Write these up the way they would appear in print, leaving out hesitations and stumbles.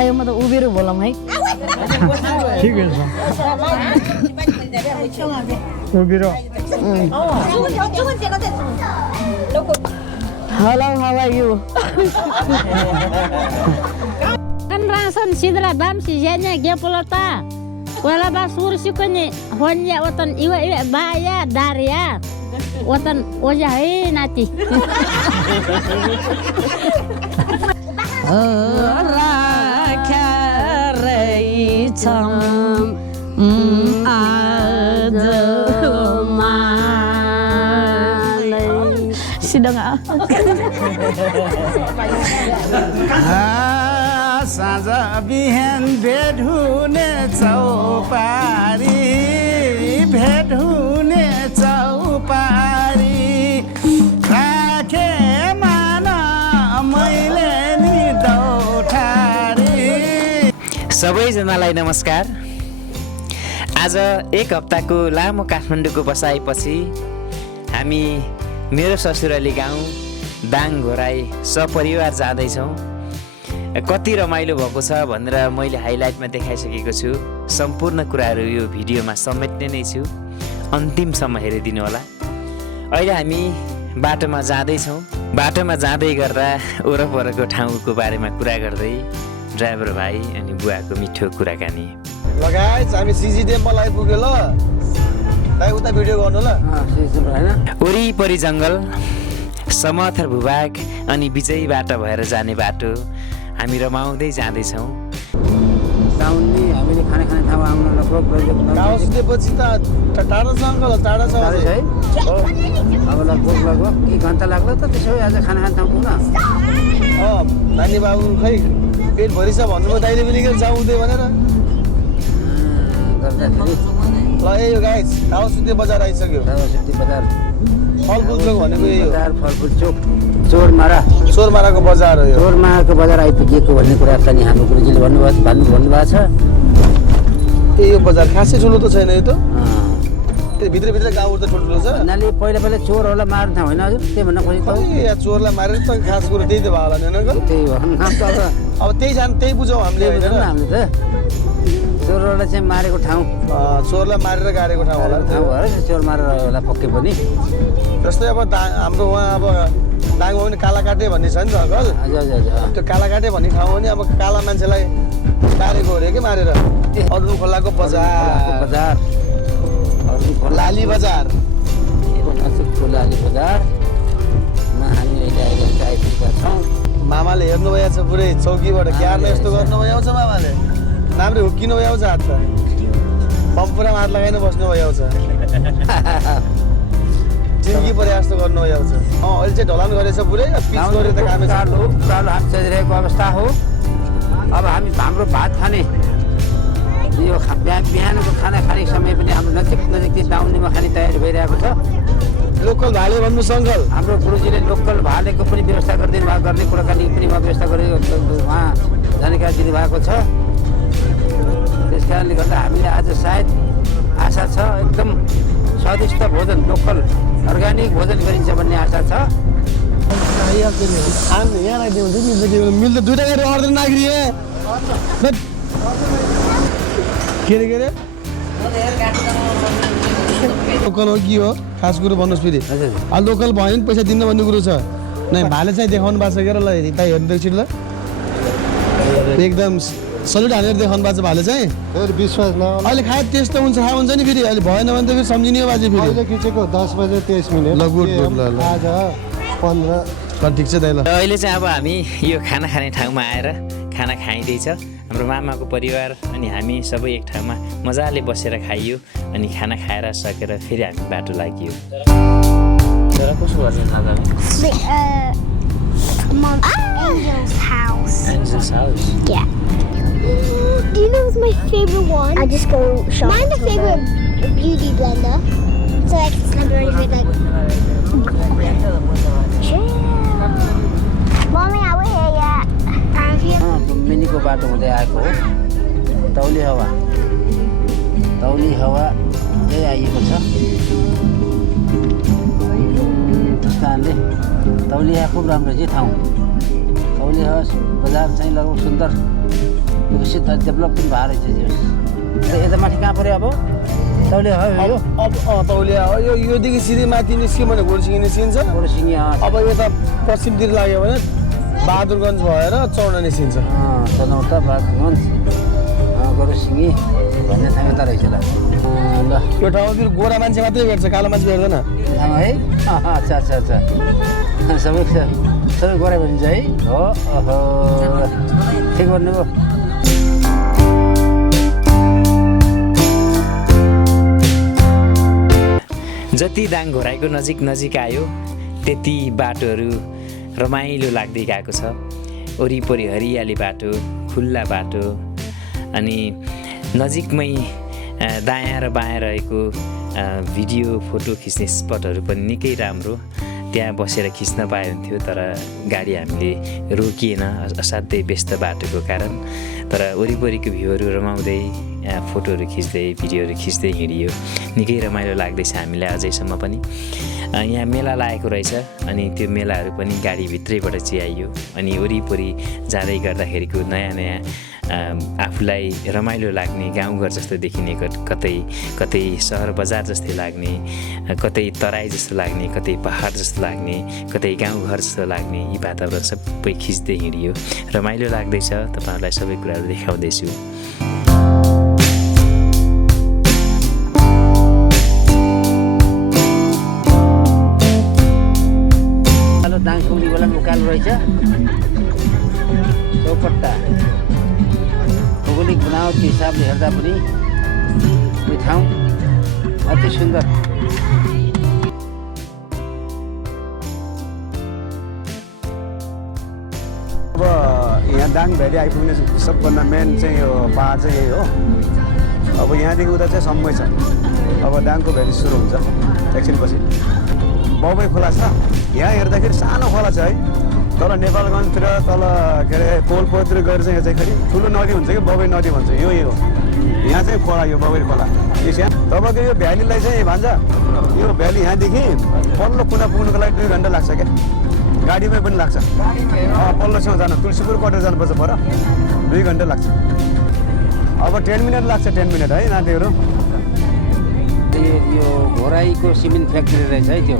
यो म त उभिएर बोलौँ है ठिकै छ उभिएर hello how are you kan rasan sidra dam si janya dia pelota wala basur sukanya honya watan iwa baya daria watan wajahi nati rakarei tam adamai sidang साँझ बिहान भेट हुने चौपारी भेट हुने चौपारी राखे मान मैले नि दौठारी। सबैजनालाई नमस्कार। आज एक हप्ताको लामो काठमाडौँको बसाइपछि हामी मेरो ससुराली गाउँ दाङ घोराई सपरिवार जाँदैछौँ। कति रमाइलो भएको छ भनेर मैले हाइलाइटमा देखाइसकेको छु। सम्पूर्ण कुराहरू यो भिडियोमा समेट्ने नै छु, अन्तिमसम्म हेरिदिनु होला। अहिले हामी बाटोमा जाँदैछौँ। बाटोमा जाँदै गर्दा वरपरको ठाउँको बारेमा कुरा गर्दै ड्राइभर भाइ अनि बुवाको मिठो कुराकानी। लगायत हामी सिजी टेम्पल आइपुग्यो ल। दाइ उता भिडियो गर्नु ल। वरिपरि जङ्गल, समथर भूभाग अनि बिचैबाट भएर जाने बाटो हामी रमाउँदै जाँदैछौँ। टाउनले हामीले खाना खाने ठाउँ आउन लगभग गाउँ सुतेपछि त टाढो छ अङ्कल, टाढो छ है। अब लगभग के घन्टा लाग्ला त त्यसो आज खाना खाने ठाउँ पुग्न। नानी बाबु खै पेट भरि छ भन्नुभयो दाइले पनि के जाउँदै भनेर गर्दाखेरि ल यो गाइस गाउँ सुते बजार आइसक्यो। सुत्ती बजार फलफुल चोक भनेको यही हो। बजार फलफुल चोक चोरमाराको बजार हो यो। चोरमाराको बजार आइपुगेको भन्ने कुरा त नि हाम्रो गुरुजीले भन्नुभएको छ। यो बजार खासै ठुलो त छैन यो त। भित्र गाउँहरू त ठुल्ठुलो छ। भन्नाले पहिला चोरहरूलाई मार्ने ठाउँ होइन हजुर, त्यही भन्न खोजेको त। यहाँ चोरलाई मारेर त खास कुरो त्यही त भयो होला नि अङ्कल। त्यही हो अब त्यही बुझौँ हामीले त चोरहरूलाई चाहिँ मारेको ठाउँ, चोरलाई मारेर गाडेको ठाउँ होला। चोर मारेर होला पक्कै पनि। जस्तै अब हाम्रो उहाँ अब दाङमा पनि कालाकाटे भन्ने छ नि त अङ्कल। हजुर त्यो कालाकाटे भन्ने ठाउँ पनि अब काला मान्छेलाई गाडेको अरे के मारेर। अरुण खोलाको बजार, लाली बजार, लाली बजारमा हामी अहिले आइपुगेका छौँ। मामाले हेर्नु भएको छ पुरै चौकीबाट क्यार्न यस्तो गर्नु भएको छ। मामाले राम्रै हुक्किनु भएको छ हात त। पम्पुरामा हात लगाइन बस्नु भएको छ। चिन्की परे जस्तो गर्नु भएको छ। अहिले चाहिँ ढलान गरेछ पुरै पिच गरेर त काम उकालो हामी चलिरहेको अवस्था हो। अब हामी हाम्रो भात खाने यो बिहानको खाना खाने समय पनि हाम्रो नजिक दाउनेमा खाने तयारी भइरहेको छ। लोकल भाले भन्नु सङ्कल हाम्रो गुरुजीले लोकल भालेको पनि व्यवस्था गरिदिनु भएको, गर्ने कुराकानी पनि व्यवस्था गरेर उहाँ जानकारी दिनुभएको छ। त्यस कारणले गर्दा हामीले आज सायद आशा छ एकदम स्वादिष्ट भोजन, लोकल अर्ग्यानिक भोजन गरिन्छ भन्ने आशा छ। मिल्छ दुइटा गरेर अर्डर नागरी के अरे लोकल हो कि हो खास कुरो भन्नुहोस् फेरि। लोकल भयो नि पैसा दिनु भन्ने कुरो छ नै। भाले चाहिँ देखाउनु भएको छ क्या ल, यता हेर्नु एकछिन ल। एकदम सल्युट हालेर देखाउनु भएको छ भाले चाहिँ। विश्वास न अहिले खाए टेस्ट त हुन्छ, थाहा हुन्छ नि। फेरि अहिले भएन भने त फेरि सम्झिने हो बाजे। फेरि अहिले खिचेको 10 बजे 23 मिनेट ल गुड ल आज 15 ल ठिक छ दाइ ल। अहिले चाहिँ अब हामी यो खाना खाने ठाउँमा आएर खाना खाइँदैछ। हाम्रो मामाको परिवार अनि हामी सबै एक ठाउँमा मजाले बसेर खाइयो अनि खाना खाएर सकेर फेरि हामी बाटो लाग्यो। तर कसो गर्छ दादा? Mom, Angel's house. Angel's house? Yeah. Do you know what's my favorite one? I just go shopping. Mine's my favorite beauty blender. So I can snap everything like. Chill. Mommy, are we here yet? मिनीको बाटो हुँदै आएको हो। तौली हावा हुँदै आइएको छ। त्यस कारणले तौलिया खुब राम्रो चाहिँ ठाउँ। तौलिया बजार चाहिँ लगभग सुन्दर विकसित डेभलप पनि भएर रहेछ यता माथि कहाँ पऱ्यो अब तौलिया हो यो अब तौलिया हो योदेखि सिधै माथि निस्क्यो भने गोरुसिङे निस्किन्छ गोरुसिङे अब यता पश्चिमतिर लाग्यो भने बहादुरगञ्ज भएर चौडा निस्किन्छ चौडा बहादुरगञ्ज गोरुसिङे भन्ने ठाउँ यता रहेछ ल यो ठाउँतिर गोरा मान्छे मात्रै भेट्छ कालो मान्छे भेट्दैन है अच्छा अच्छा अच्छा सबै गोरा भनिन्छ है हो ओहो ठिक भन्नुभयो जति दाङ घोराइको नजिक आयो त्यति बाटोहरू रमाइलो लाग्दै गएको छ वरिपरि हरियाली बाटो खुल्ला बाटो अनि नजिकमै दायाँ र बायाँ रहेको भिडियो फोटो खिच्ने स्पटहरू पनि निकै राम्रो त्यहाँ बसेर खिच्न पाए हुन्थ्यो तर गाडी हामीले रोकिएन असाध्यै व्यस्त बाटोको कारण तर वरिपरिको भ्यूहरू रमाउँदै फोटोहरू खिच्दै भिडियोहरू खिच्दै हिँडियो निकै रमाइलो लाग्दैछ हामीलाई अझैसम्म पनि यहाँ मेला लागेको रहेछ अनि त्यो मेलाहरू पनि गाडीभित्रैबाट चियाइयो अनि वरिपरि जाँदै गर्दाखेरिको नयाँ आफूलाई रमाइलो लाग्ने गाउँघर जस्तो देखिने कतै सहर बजार जस्तै लाग्ने कतै तराई जस्तो लाग्ने कतै पहाड जस्तो लाग्ने कतै गाउँघर जस्तो लाग्ने यी वातावरण सबै खिच्दै हिँडियो रमाइलो लाग्दैछ तपाईँहरूलाई सबै कुराहरू देखाउँदैछु दाङको उनीबाट उकालो रहेछ चौपट्टा भौगोलिक बनावटको हिसाबले हेर्दा पनि यो ठाउँ अति सुन्दर अब यहाँ दाङ भ्याली आइपुग्ने सबभन्दा मेन चाहिँ यो पहाड चाहिँ यही हो अब यहाँदेखि उता चाहिँ सम्मै छ अब दाङको भ्याली सुरु हुन्छ एकछिनपछि बौबै खोला छ यहाँ हेर्दाखेरि सानो खोला छ है तल नेपालगञ्जतिर तल के अरे कोलपोतिर गएर चाहिँ यहाँ चाहिँ फेरि ठुलो नदी हुन्छ कि बौबै नदी भन्छ यो हो यहाँ चाहिँ खोला यो बौबै खोला यहाँ तपाईँको यो भ्यालीलाई चाहिँ भन्छ यो भ्याली यहाँदेखि पल्लो कुना पुग्नुको लागि 2 घन्टा लाग्छ क्या गाडीमै पनि लाग्छ पल्लो छेउ जानु तुलसीपुर कटेर जानुपर्छ पर 2 घन्टा लाग्छ अब 10 मिनट लाग्छ 10 मिनट है नातिहरू यो घोराइको सिमेन्ट फ्याक्ट्री रहेछ है त्यो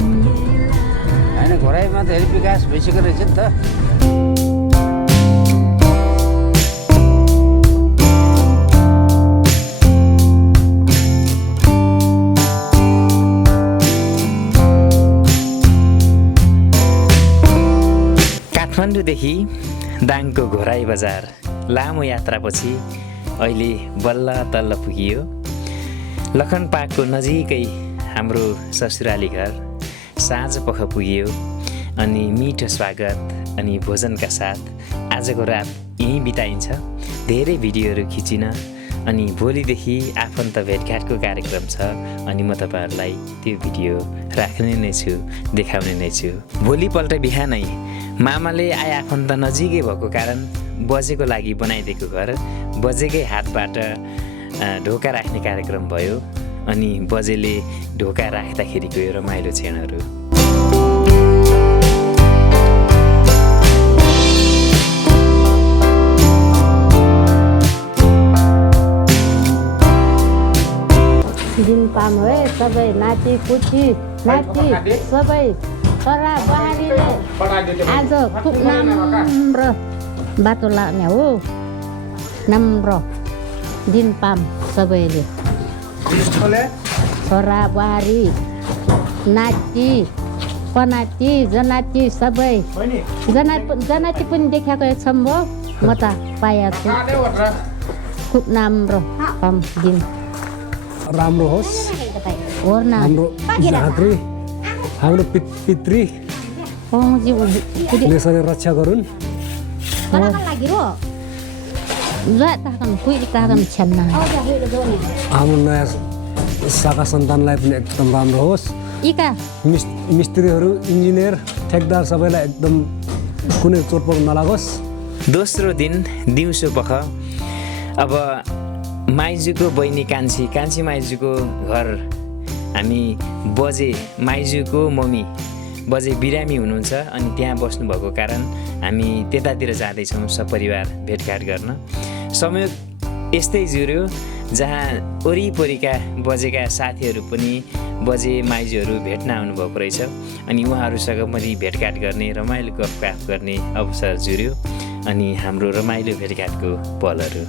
होइन घोराइमा त धेरै विकास भइसकेको रहेछ नि त काठमाडौँदेखि दाङको घोराई बजार लामो यात्रापछि अहिले बल्ल तल्ल पुगियो लखनपाको नजिकै हाम्रो ससुराली घर साँझ पख पुगियो अनि मिठो स्वागत अनि भोजनका साथ आजको रात यहीँ बिताइन्छ धेरै भिडियोहरू खिचिन अनि भोलिदेखि आफन्त भेटघाटको कार्यक्रम छ अनि म तपाईँहरूलाई त्यो भिडियो राख्ने नै छु देखाउने नै छु भोलिपल्ट बिहानै मामाले आफन्त नजिकै भएको कारण बजेको लागि बनाइदिएको घर बजेकै हातबाट ढोका राख्ने कार्यक्रम भयो अनि बजेले ढोका राख्दाखेरिको यो रमाइलो क्षणहरू दिन पाम है सबै नाति पुची नाति सबै छोरा बुहारीले आज खुब राम्रो बाटो लाग्ने हो राम्रो दिन पाम सबैले छोरा बुहारी नाति पनाति जनाति सबै जनाति पनि देखाएको छौँ हो म त पाएको छु खुब राम्रो पाम दिन राम्रो होस् हाम्रो झाँक्री हाम्रो पितृ देशले रक्षा गरून् हाम्रो नयाँ शाखा सन्तानलाई पनि एकदम राम्रो होस् मिस्त्रीहरू इन्जिनियर ठेकदार सबैलाई एकदम कुनै चोटपटक नलागोस् दोस्रो दिन दिउँसो पख अब माइजूको बहिनी कान्छी माइजूको घर हामी बजे माइजूको मम्मी बजे बिरामी हुनुहुन्छ अनि त्यहाँ बस्नुभएको कारण हामी त्यतातिर जाँदैछौँ सपरिवार भेटघाट गर्न संयोग यस्तै जुर्यो जहाँ वरिपरिका बजेका साथीहरू पनि बजे माइजूहरू भेट्न आउनुभएको रहेछ अनि उहाँहरूसँग पनि भेटघाट गर्ने रमाइलो गफगाफ गर्ने अवसर जुर्यो अनि हाम्रो रमाइलो भेटघाटको पलहरू।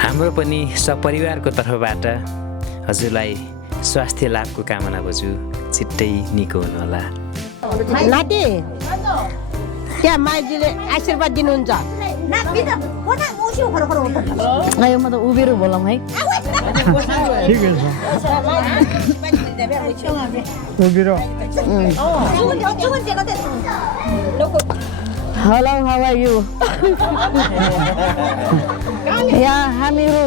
हाम्रो पनि सपरिवारको तर्फबाट हजुरलाई स्वास्थ्य लाभको कामना बजु छिट्टै निको हुनुहोला। नाति त्यहाँ माइतीले आशीर्वाद दिनुहुन्छ। अयो म त उभिएर बोलौँ है। Hello how are you? यहाँ हामीहरू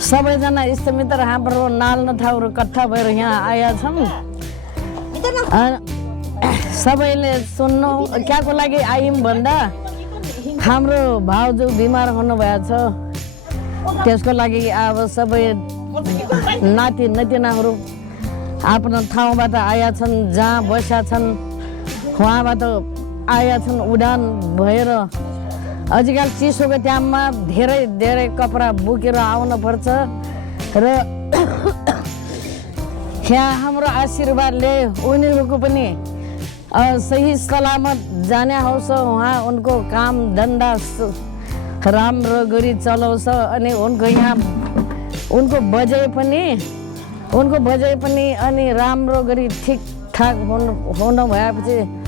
सबैजना इष्टमित्र हाम्रो नाल्न ठाउँहरू कट्ठा भएर यहाँ आएका छौँ। सबैले सुन्नु क्याको लागि आयौँ भन्दा हाम्रो भाउजू बिमार हुनुभएको छ, त्यसको लागि अब सबै नाति नातिनाहरू आफ्नो ठाउँबाट आएका छन्, जहाँ बसेका छन् उहाँबाट आएका छन् उडान भएर। आजकल चिसोको टाइममा धेरै धेरै कपडा बोकेर आउनुपर्छ र यहाँ हाम्रो आशीर्वादले उनीहरूको पनि सही सलामत जाने होस्, उहाँ उनको काम धन्दा राम्रो गरी चलाउँछ अनि उनको यहाँ उनको बजाइ पनि अनि राम्रो गरी ठिकठाक हुनु भएपछि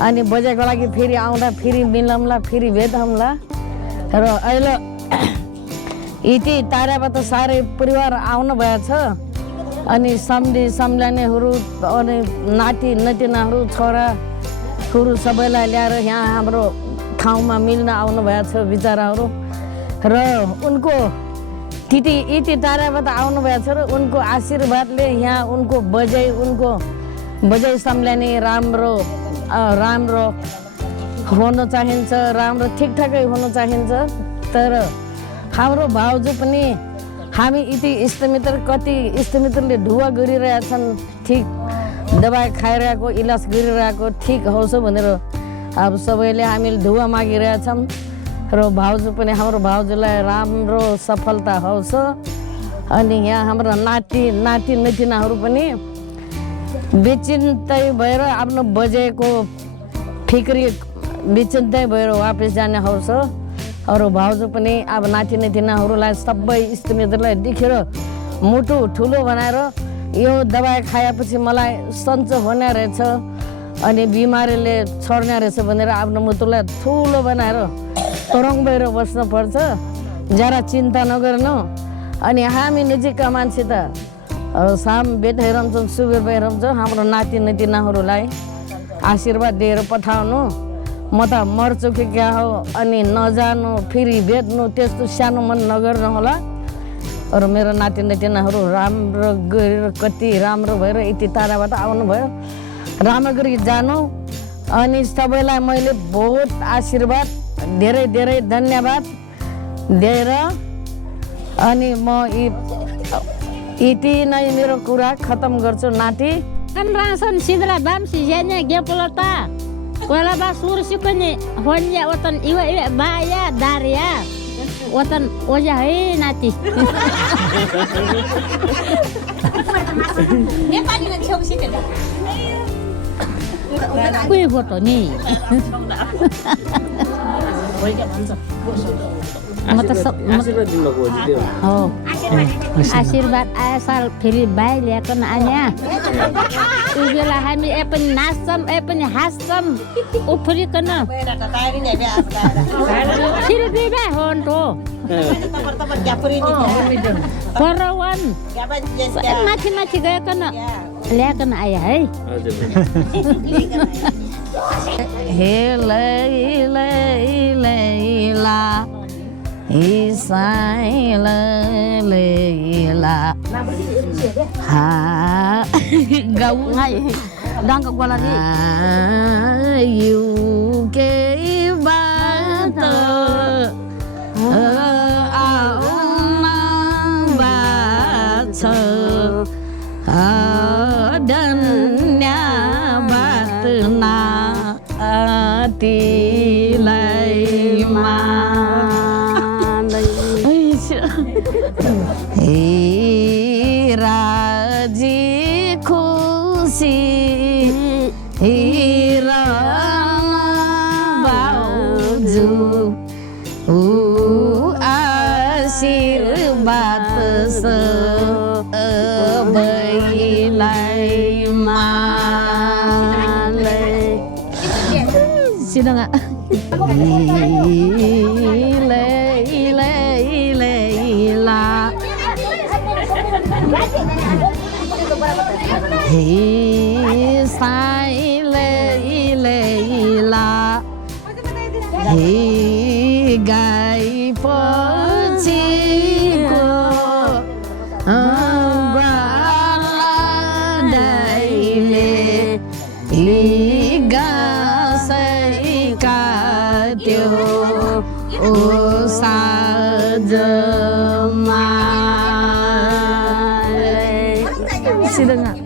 अनि बजाइको लागि फेरि आउँदा फेरि मिलाउँला, फेरि भेटौँला। र अहिले यति टाढाबाट साह्रै परिवार आउनु भएको छ अनि सम्झानेहरू अनि नाति नातिनाहरू छोराहरू सबैलाई ल्याएर यहाँ हाम्रो ठाउँमा मिल्न आउनु भएको छ बिचराहरू। र उनको यति टाढाबाट आउनु भएको छ र उनको आशीर्वादले यहाँ उनको बजाइ सम्झाने राम्रो हुन चाहिन्छ, राम्रो ठिकठाकै हुन चाहिन्छ। तर हाम्रो भाउजू पनि हामी यति इष्टमित्र कति इष्टमित्रले ढुवा गरिरहेछन्, ठिक दबाई खाइरहेको इलाज गरिरहेको ठिक होस् भनेर अब सबैले हामीले ढुवा मागिरहेछौँ र भाउजू पनि हाम्रो भाउजूलाई राम्रो सफलता होस्। अनि यहाँ हाम्रो नाति नातिनाहरू पनि बेचिन्तै भएर आफ्नो बजेको फिक्री बेचिन्तै भएर वापस जाने होस्। अरू भाउजू पनि अब नाति नातिनाहरूलाई सबै इष्टमित्रलाई देखेर मुटु ठुलो बनाएर यो दबाई खाएपछि मलाई सन्चो हुने रहेछ अनि बिमारीले छोड्ने रहेछ भनेर आफ्नो मुटुलाई ठुलो बनाएर तरङ भएर बस्नुपर्छ। जरा चिन्ता नगर्नु। अनि हामी नजिकका मान्छे त साम भेटाइरहन्छौँ, सुबेर भइरहन्छौँ, हाम्रो नाति नातिनाहरूलाई आशीर्वाद दिएर पठाउनु। म त मर्छु कि क्या हो अनि नजानु फेरि भेट्नु त्यस्तो सानो मन नगर्नु होला। अरू मेरो नाति नातिनाहरू राम्रो गरेर कति राम्रो भएर यति टाढाबाट आउनुभयो, राम्रो गरी जानु। अनि सबैलाई मैले बहुत आशीर्वाद धेरै धेरै धन्यवाद दिएर अनि म यति नै मेरो कुरा खतम गर्छु। नाति kan rason sidra bam si jenya ge polota wala ba sur sikone honya watan iwa baya daria watan oja he nati ne pani na chok si teda kui foto ni आशीर्वाद asal फेरि by ल्याकन आ냐 उबेला हामी पनि नाच्छम पनि हाँस्छम उफ्रिकन सिरबी बा होन्टो परवन माथि गएकन ल्याकन आया है हे Laila Isailah ha gau ngai đang có qua là gì you ke ba धन्यवाद नातिलाई राजी खुसी हिरा बाउजू आशीर्वाद सबैलाई माले सिधो nggak? गाई पछिको ग्वालादाइले गाँसै काट्यो ओ साँझमा सिधो nggak?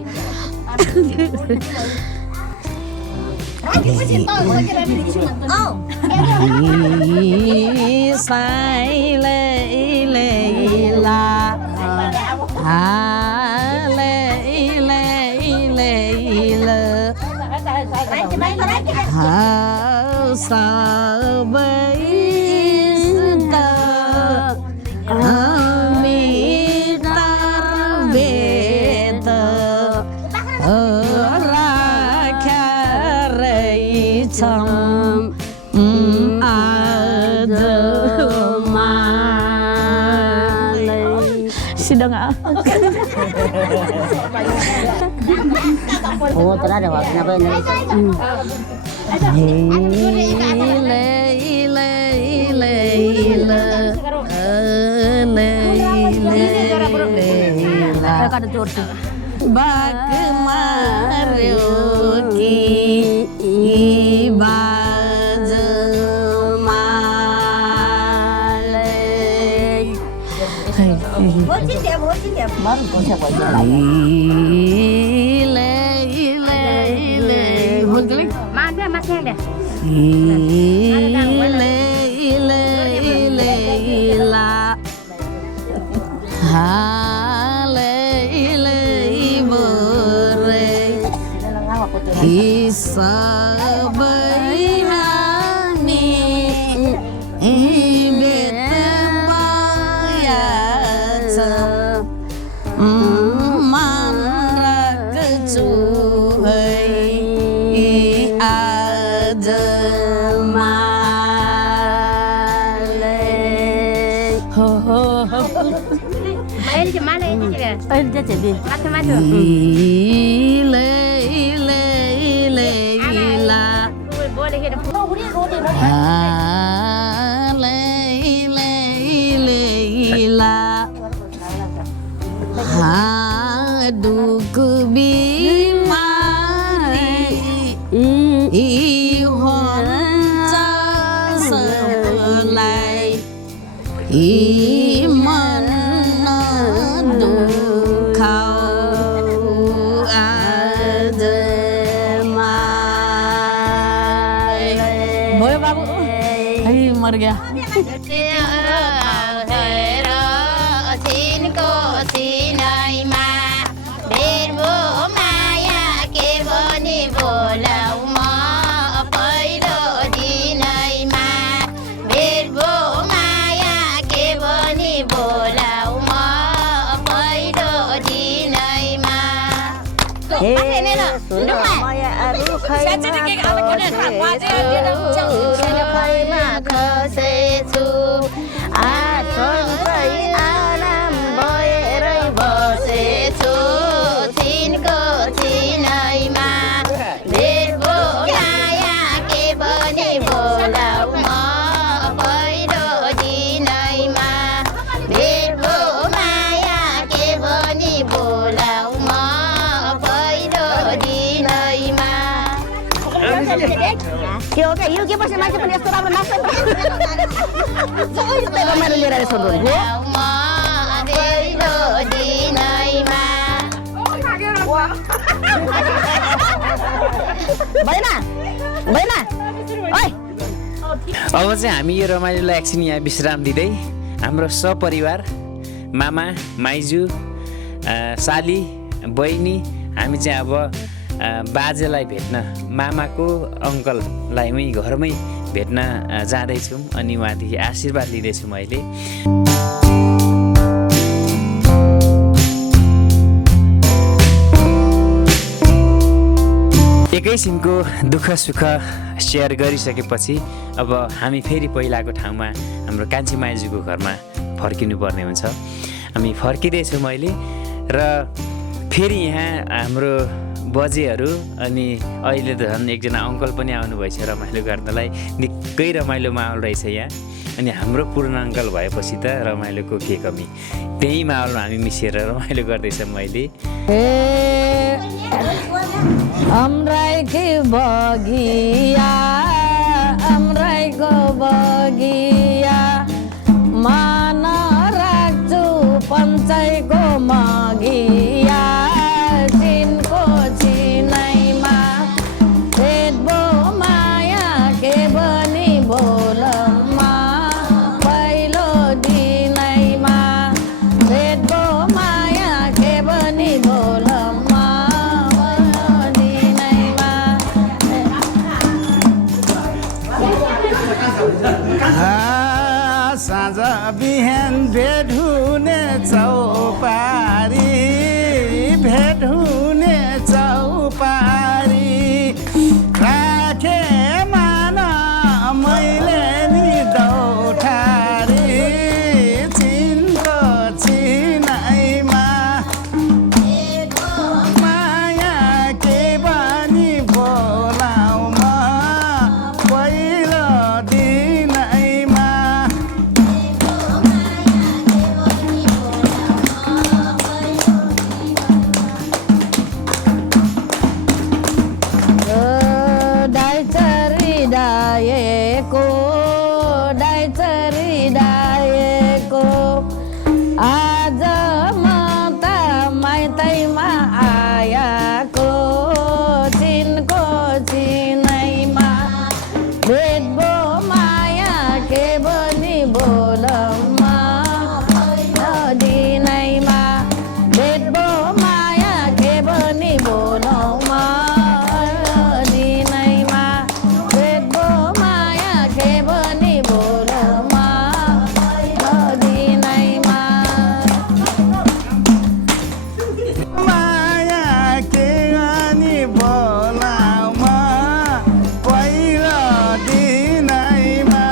Sudah nggak? Oh, telah ada waktu apa ini? Bak Marioki ibaz malay. Duku bimari ihon selai iman dukau ademai. Boleh babu? Ayo mari ya. Yo ke masih macam dia sudah masuk. Saya kemarin lihat ada sundul. भएन भएन ओइ अब चाहिँ हामी यो रमाइलोलाई एकछिन यहाँ विश्राम दिँदै हाम्रो सपरिवार मामा माइजू साली बहिनी हामी चाहिँ अब बाजेलाई भेट्न मामाको अङ्कललाई उहीँ घरमै भेट्न जाँदैछौँ अनि उहाँदेखि आशीर्वाद लिँदैछु मैले। एकैछिनको दुःख सुख सेयर गरिसकेपछि अब हामी फेरि पहिलाको ठाउँमा हाम्रो कान्छी माइजूको घरमा फर्किनु पर्ने हुन्छ। हामी फर्किँदैछौँ मैले र फेरि यहाँ हाम्रो बजेहरू अनि अहिले त झन् एकजना अङ्कल पनि आउनुभएछ रमाइलो गर्नलाई। निकै रमाइलो माहौल रहेछ यहाँ अनि हाम्रो पूर्ण अङ्कल भएपछि त रमाइलोको के कमी। त्यही माहौलमा हामी मिसिएर रमाइलो गर्दैछौँ मैले। अमराईकी बगिया अमराईको बगिया मान राख्छु पञ्चैको मगिया चिनको चिनैमा भेटबो माया के बनी बोलमा पहिलो दिनैमा भेटबो माया के बनी बोलमा साँझ बिहान भेट हुने चौपारी भेट हुने चौपारी राखे मान मैले नि दौठारी चिनको चिनाइमा माया के बनी बोलाउमा पहिलो दिनैमा डाइचरी डाएको आज म त माइतैमा आयाको चिनको चिनैमा भेटबो माया के बनी बोलमा दिनैमा भेटबो माया के बनी बोलमा दिनैमा भेटबो माया के बनी बोलमा दिनैमा माया के अनि बोलाउमा पहिलो दिनैमा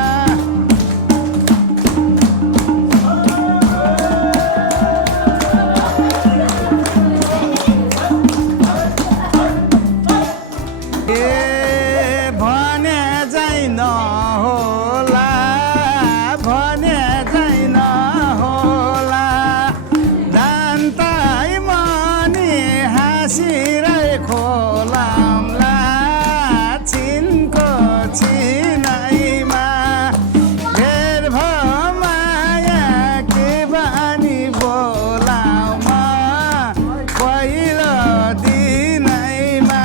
भने चाहिँ नहोला भने चाहिँ नहोला दान्तै मनी हाँसिरै खोलाम्ला चिनको चिनाइमा भेट भयो माया के बानी बोलाउमा पहिलो दिनैमा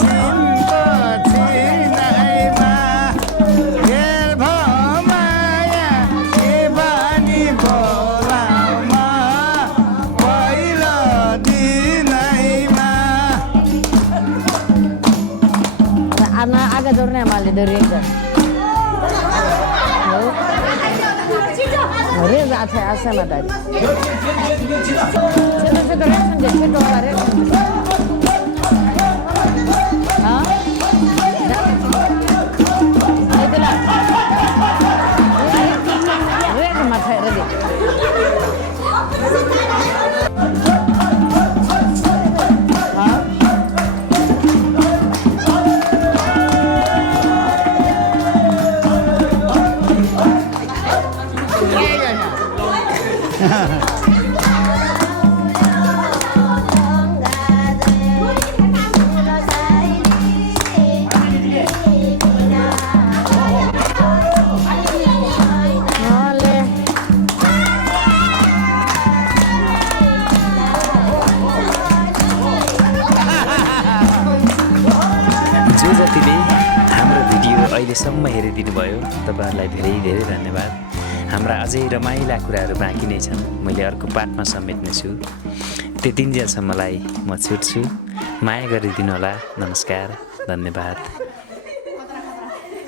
चिनको चिनाइमा भेट भयो माया के बानी बोलाउमा पहिलो दिनैमा आना आगे जोड्ने माले डोरिन्छ अरे जाथे आसेमा दाइ छिटो छिटो रेसन दे छिटो गरे अहिलेसम्म हेरिदिनु भयो तपाईँहरूलाई धेरै धेरै धन्यवाद। हाम्रा अझै रमाइला कुराहरू बाँकी नै छन्, मैले अर्को पाठमा समेट्नेछु। त्यतिन्जेलसम्मलाई म छुट्छु। माया गरिदिनु होला। नमस्कार, धन्यवाद।